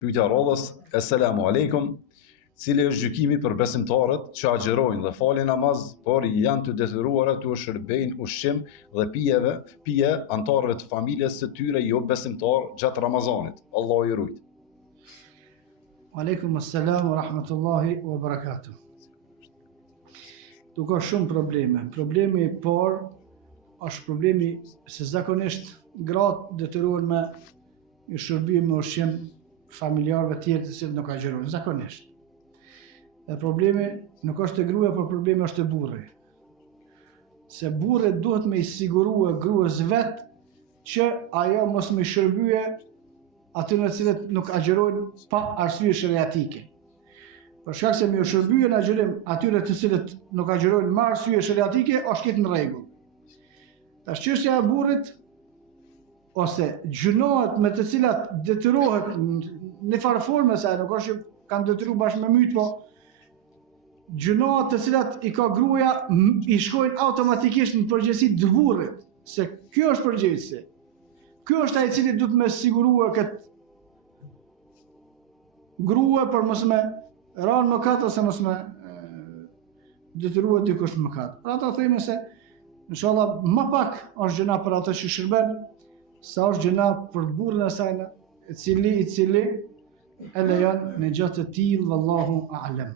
Pyetja radhës: Asalamu alaikum. Cili është gjykimi për besimtarët që agjerojnë dhe falin namaz, por janë të detyruara të shërbejnë ushqim dhe pije antarëve të familjes së tyre jo besimtar gjatë Ramazanit? Allahu i ruaj. Aleikum assalam wa rahmatullahi wa barakatuh. Tu ka shumë probleme. Problemi i parë është problemi se zakonisht gratë detyrohen me i shërbim me ushqim familjarëve tjerë të cilët nuk agjerojnë, zakonisht. Dhe problemi nuk është e gruaja, por problemi është e burri. Se burri duhet me i sigurue gruas vet që ajo mos më shërbyje atyre të cilët nuk agjerojnë pa arsye shariatike. Për shkak se më shërbyje në agjerim atyre të cilët nuk agjerojnë me arsye shariatike, është këtë në rregull. Tash çështja e burrit ose gjunohet me të cilat detyrohet në farë forme, se nuk është që kanë detyruar bashkë me myt, po gjunohet të cilat i ka gruaja i shkojnë automatikisht në përgjegjësi të burrit, se kjo është përgjegjësi. Ky është ai i cili duhet me sigurua këtë grua për mos me rënë mëkat ose mos me detyruar dikush në mëkat. Pra ata themi se inshallah më pak është gjëna për atë që shërben, sa është gjëna për burrin e saj, i cili e lejon në gjë të tillë, wallahu a'lam.